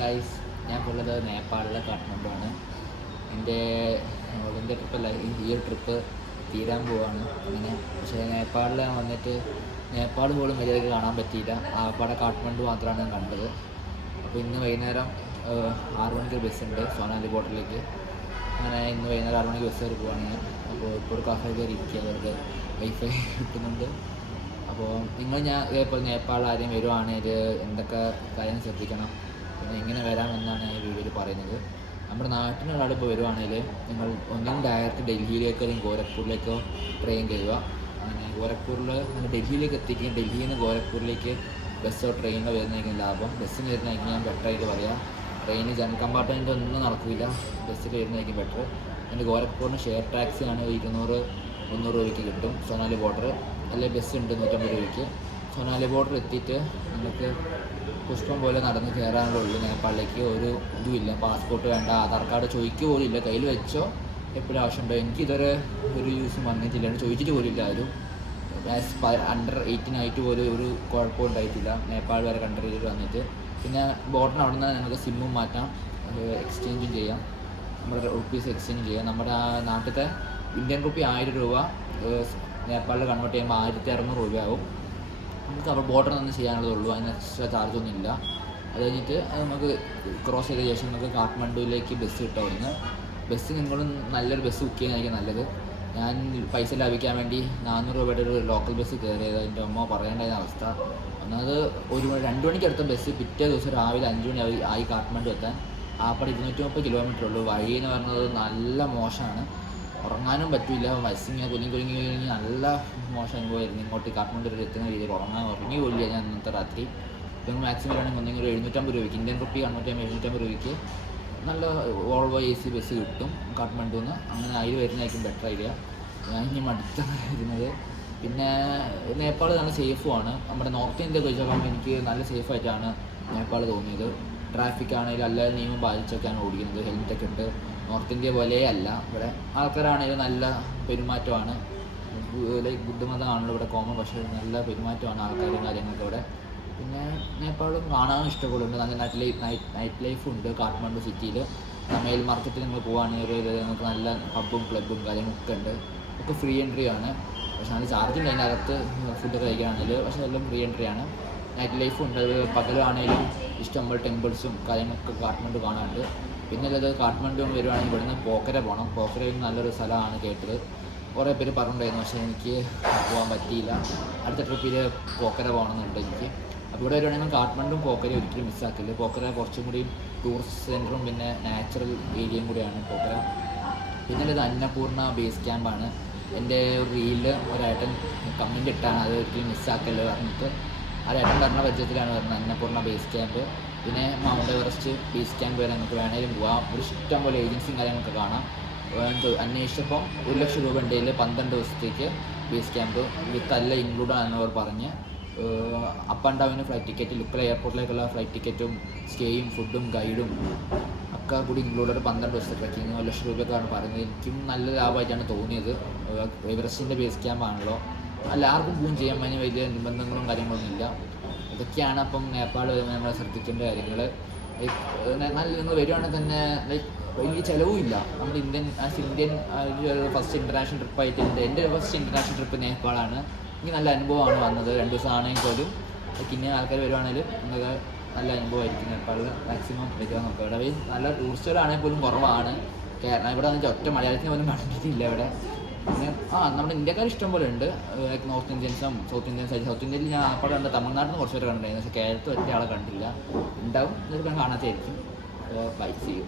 Guys, ഞാൻ ഇപ്പോൾ ഉള്ളത് നേപ്പാളിലെ കാഠ്മണ്ഡുവാണ്. എൻ്റെ ട്രിപ്പല്ല, ഈ ഒരു ട്രിപ്പ് തീരാൻ പോവാണ് അങ്ങനെ. പക്ഷേ നേപ്പാളിൽ വന്നിട്ട് നേപ്പാൾ പോലും മര്യാദയ്ക്ക് കാണാൻ പറ്റിയില്ല. ആപ്പാടെ കാഠ്മണ്ഡു മാത്രമാണ് ഞാൻ കണ്ടത്. അപ്പോൾ ഇന്ന് വൈകുന്നേരം 6 മണിക്ക് ബസ്സുണ്ട് സോനാലി ബോർഡറിലേക്ക്. അങ്ങനെ ഇന്ന് വൈകുന്നേരം 6 മണിക്ക് ബസ് കയറി പോവാണ് ഞാൻ. അപ്പോൾ ഇപ്പോൾ ഒരു കഫേ കയറി ഇരിക്കുക, അവർക്ക് വൈഫൈ കിട്ടുന്നുണ്ട്. അപ്പോൾ ഇതേപോലെ നേപ്പാളിൽ ആരെയും വരുവാണെങ്കിൽ എന്തൊക്കെ കാര്യം ശ്രദ്ധിക്കണം, പിന്നെ എങ്ങനെ വരാമെന്നാണ് ഈ വീഡിയോയിൽ പറയുന്നത്. നമ്മുടെ നാട്ടിനൊരാൾ ഇപ്പോൾ വരുവാണെങ്കിൽ നിങ്ങൾ ഒന്നും ഡയറക്റ്റ് ഡൽഹിയിലേക്കോ അല്ലെങ്കിൽ ഗോരഖ്പൂരിലേക്കോ ട്രെയിൻ കയറുക. അങ്ങനെ ഗോരഖ്പൂരിൽ ഡൽഹിയിലേക്ക് എത്തിക്കുകയും ഡൽഹിയിൽ നിന്ന് ഗോരഖ്പൂരിലേക്ക് ബസ്സോ ട്രെയിനോ വരുന്നതായിരിക്കും ലാഭം. ബസ്സിന് വരുന്നതായിരിക്കും ഞാൻ ബെറ്ററായിട്ട് പറയാം. ട്രെയിന് ജനറൽ കമ്പാർട്ട്മെൻറ്റ് ഒന്നും നടക്കില്ല, ബസ്സിൽ വരുന്നതായിരിക്കും ബെറ്റർ. പിന്നെ ഗോരഖ്പൂരിന് ഷെയർ ടാക്സിയാണ് 200-300 രൂപയ്ക്ക് കിട്ടും സോനാലി ബോർഡർ. അല്ലെങ്കിൽ ബസ് ഉണ്ട് 150 രൂപയ്ക്ക്. സോനാലി ബോർഡർ എത്തിയിട്ട് നമുക്ക് പുഷ്പം പോലെ നടന്ന് കയറാനുള്ളൂ നേപ്പാളിലേക്ക്. ഒരു ഇതുമില്ല, പാസ്പോർട്ട് വേണ്ട, ആധാർ കാർഡ് ചോദിക്കുക പോലും ഇല്ല, കയ്യിൽ വെച്ചോ എപ്പോഴും ആവശ്യമുണ്ടോ. എനിക്കിതുവരെ ഒരു യൂസും വന്നിട്ടില്ല, ചോദിച്ചിട്ട് പോലും ഇല്ല ആരും. അണ്ടർ 18 ആയിട്ട് പോലും ഒരു കുഴപ്പവും ഉണ്ടായിട്ടില്ല നേപ്പാൾ വരെ കൺട്രിയിൽ വന്നിട്ട്. പിന്നെ ബോർഡറിന് അവിടെ നിന്ന് നമുക്ക് സിമ്മും മാറ്റാം, എക്സ്ചേഞ്ചും ചെയ്യാം, നമ്മുടെ റുപ്പീസ് എക്സ്ചേഞ്ച് ചെയ്യാം. നമ്മുടെ നാട്ടിലത്തെ ഇന്ത്യൻ റുപ്പി 1000 രൂപ നേപ്പാളിൽ കൺവേർട്ട് ചെയ്യുമ്പോൾ 1600 രൂപയാവും. നമുക്ക് അവിടെ ബോർഡറിൽ നിന്ന് ചെയ്യാനുള്ളതുള്ളൂ, അതിന് എക്സ്ട്രാ ചാർജൊന്നും ഇല്ല. അത് കഴിഞ്ഞിട്ട് നമുക്ക് ക്രോസ് ചെയ്ത ശേഷം നമുക്ക് കാഠ്മണ്ഡുവിലേക്ക് ബസ് കിട്ടും. അവിടുന്ന് ബസ് നിങ്ങളും നല്ലൊരു ബസ് ബുക്ക് ചെയ്യുന്നതായിരിക്കും നല്ലത്. ഞാൻ പൈസ ലാഭിക്കാൻ വേണ്ടി 400 രൂപയുടെ ഒരു ലോക്കൽ ബസ് കയറിയത്. എൻ്റെ അമ്മ പറയേണ്ടായ അവസ്ഥ. ഒന്നത് 2 മണിക്ക് അടുത്ത ബസ് പിറ്റേ ദിവസം രാവിലെ 5 മണി ആയി കാഠ്മണ്ഡു എത്താൻ. ആപ്പടെ 230 കിലോമീറ്റർ ഉള്ളൂ. വഴി എന്ന് പറയുന്നത് നല്ല മോശമാണ്, ഉറങ്ങാനും പറ്റില്ല. ബസ്സിങ്ങനെ കുലുങ്ങി നല്ല മോശം അനുഭവമായിരുന്നു. ഇങ്ങോട്ട് കാഠ്മണ്ഡു എത്തുന്ന രീതിയിൽ ഉറങ്ങി പോലില്ല ഞാൻ ഇന്നത്തെ രാത്രി. ഇപ്പം മാക്സിമം വേണമെങ്കിൽ ഒന്നെങ്കിൽ 750 രൂപയ്ക്ക്, ഇന്ത്യൻ റുപ്പി കൺവേർട്ട് ചെയ്യുമ്പോൾ 750 രൂപയ്ക്ക് നല്ല വോൾവോ AC ബസ് കിട്ടും കാഠ്മണ്ഡുന്ന്. അങ്ങനെ അതിൽ വരുന്നതായിരിക്കും ബെറ്റർ ഐഡിയ. ഞാൻ ഇനി മടുത്താണ് വരുന്നത്. പിന്നെ നേപ്പാൾ നല്ല സേഫുമാണ്. നമ്മുടെ നോർത്ത് ഇന്ത്യ വെച്ചോളം എനിക്ക് നല്ല സേഫായിട്ടാണ് നേപ്പാൾ തോന്നിയത്. ട്രാഫിക് ആണെങ്കിലും അല്ലാതെ നിയമം പാലിച്ചൊക്കെയാണ് ഓടിക്കുന്നത്, ഹെൽമെറ്റൊക്കെ ഉണ്ട്. നോർത്ത് ഇന്ത്യ പോലെ അല്ല ഇവിടെ. ആൾക്കാരാണെങ്കിലും നല്ല പെരുമാറ്റമാണ്. ലൈക്ക് ബുദ്ധമതമാണല്ലോ ഇവിടെ കോമൺ, പക്ഷേ നല്ല പെരുമാറ്റമാണ് ആൾക്കാരും കാര്യങ്ങളൊക്കെ ഇവിടെ. പിന്നെ നേപ്പാളും കാണാനും ഇഷ്ടപ്പെടുന്നുണ്ട്. നല്ല നൈറ്റ് ലൈഫും ഉണ്ട് കാഠ്മണ്ഡു സിറ്റിയിൽ. മെയിൽ മാർക്കറ്റിൽ നിങ്ങൾ പോവുകയാണെങ്കിൽ നിങ്ങൾക്ക് നല്ല പബ്ബും ക്ലബ്ബും കാര്യങ്ങളൊക്കെ ഉണ്ട്. ഒക്കെ ഫ്രീ എൻട്രി ആണ്, പക്ഷേ നല്ല ചാർജ് ഉണ്ട് അതിനകത്ത് ഫുഡ് കഴിക്കുകയാണെങ്കിൽ. പക്ഷേ എല്ലാം ഫ്രീ എൻട്രി ആണ്. നൈറ്റ് ലൈഫും ഉണ്ട്. പകലാണെങ്കിലും ഇഷ്ടംപോലെ ടെമ്പിൾസും കാര്യങ്ങളൊക്കെ കാഠ്മണ്ഡു കാണാനുണ്ട്. പിന്നെ ഉള്ളത് കാഠ്മണ്ഡു വരുവാണെങ്കിൽ ഇവിടുന്ന് പോഖര പോകണം. പോഖരയിൽ നല്ലൊരു സ്ഥലമാണ് കേട്ടത്, കുറേ പേര് പറഞ്ഞിട്ടുണ്ടായിരുന്നു, പക്ഷേ എനിക്ക് പോകാൻ പറ്റിയില്ല. അടുത്ത ട്രിപ്പിൽ പോഖര പോകണമെന്നുണ്ട് എനിക്ക്. അപ്പോൾ ഇവിടെ വരുവാണെങ്കിൽ കാഠ്മണ്ഡും പോഖര ഒരിക്കലും മിസ്സാക്കില്ല. പോഖര കുറച്ചും കൂടി ടൂറിസ്റ്റ് സെൻറ്ററും പിന്നെ നാച്ചുറൽ ഏരിയയും കൂടിയാണ് പോഖര. പിന്നെ ഉള്ളത് അന്നപൂർണ്ണ ബേസ് ക്യാമ്പാണ്. എൻ്റെ ഒരു റീലിൽ ഒരേട്ടൻ കമൻറ്റ് ഇട്ടാണ് അത് ഒരിക്കലും മിസ്സാക്കല്ലോ പറഞ്ഞിട്ട്. ആ ഏട്ടൻ പറഞ്ഞ പരിചയത്തിലാണ് വരുന്നത് അന്നപൂർണ്ണ ബേസ് ക്യാമ്പ്. പിന്നെ മൗണ്ട് എവറസ്റ്റ് ബേസ് ക്യാമ്പ് വരെ നമുക്ക് വേണമെങ്കിലും പോകാം. ഒരു ഇഷ്ടം പോലെ ഏജൻസിയും കാര്യങ്ങളൊക്കെ കാണാം. അന്വേഷിച്ചപ്പം 1 ലക്ഷം രൂപ ഉണ്ടെങ്കിൽ 12 ദിവസത്തേക്ക് ബേസ് ക്യാമ്പ് വിത്ത് എല്ലാം ഇൻക്ലൂഡ് ആണെന്ന് അവർ പറഞ്ഞ്. അപ്പ് ആൻഡ് ഡൗണിന് ഫ്ലൈറ്റ് ടിക്കറ്റ്, ലുക്കൽ എയർപോർട്ടിലേക്കുള്ള ഫ്ലൈറ്റ് ടിക്കറ്റും സ്റ്റേയും ഫുഡും ഗൈഡും ഒക്കെ കൂടി ഇൻക്ലൂഡഡ് 12 ദിവസത്തെ ട്രക്കിങ് 1 ലക്ഷം രൂപയൊക്കെയാണ് പറയുന്നത്. എനിക്കും നല്ല ലാഭമായിട്ടാണ് തോന്നിയത്. എവറസ്റ്റിൻ്റെ ബേസ് ക്യാമ്പാണല്ലോ, എല്ലാവർക്കും പോവും ചെയ്യാൻ, അതിന് വലിയ നിർബന്ധങ്ങളും കാര്യങ്ങളൊന്നും ഇല്ല. ഇതൊക്കെയാണ് അപ്പം നേപ്പാൾ വരുമ്പോൾ നമ്മൾ ശ്രദ്ധിക്കേണ്ട കാര്യങ്ങൾ. നല്ല നിങ്ങൾ വരുവാണെങ്കിൽ തന്നെ വലിയ ചിലവും ഇല്ല. നമ്മുടെ ഇന്ത്യൻ ഫസ്റ്റ് ഇൻ്റർനാഷണൽ ട്രിപ്പായിട്ട് എൻ്റെ ഫസ്റ്റ് ഇൻ്റർനാഷണൽ ട്രിപ്പ് നേപ്പാളാണ്. എനിക്ക് നല്ല അനുഭവമാണ് വന്നത്. 2 ദിവസം ആണെങ്കിൽ പോലും പിന്നെ ആൾക്കാർ വരുവാണെങ്കിൽ നിങ്ങൾക്ക് നല്ല അനുഭവമായിരിക്കും. നേപ്പാളിൽ മാക്സിമം വരിക നോക്കുക. ഇവിടെ നല്ല ടൂറിസ്റ്റുകളാണെങ്കിൽ പോലും കുറവാണ്. ഇവിടെ വന്നിട്ട് ഒറ്റ മലയാളത്തിന് പോലും കണ്ടിട്ടില്ല ഇവിടെ. പിന്നെ നമ്മുടെ ഇന്ത്യക്കാർ ഇഷ്ടം പോലെ ഉണ്ട്. നോർത്ത് ഇന്ത്യൻസും സൗത്ത് ഇന്ത്യൻസ്. സൗത്ത് ഇന്ത്യയിൽ ഞാൻ അപ്പോൾ കണ്ട് തമിഴ്നാട്ടിൽ നിന്ന് കുറച്ച് പേരെ കണ്ടിട്ടുണ്ടായിരുന്നു, പക്ഷേ കേരളത്തിൽ ഒറ്റ ആളെ കണ്ടില്ല. ഉണ്ടാവും, ഇതൊക്കെ കാണാത്തായിരിക്കും. By, see you.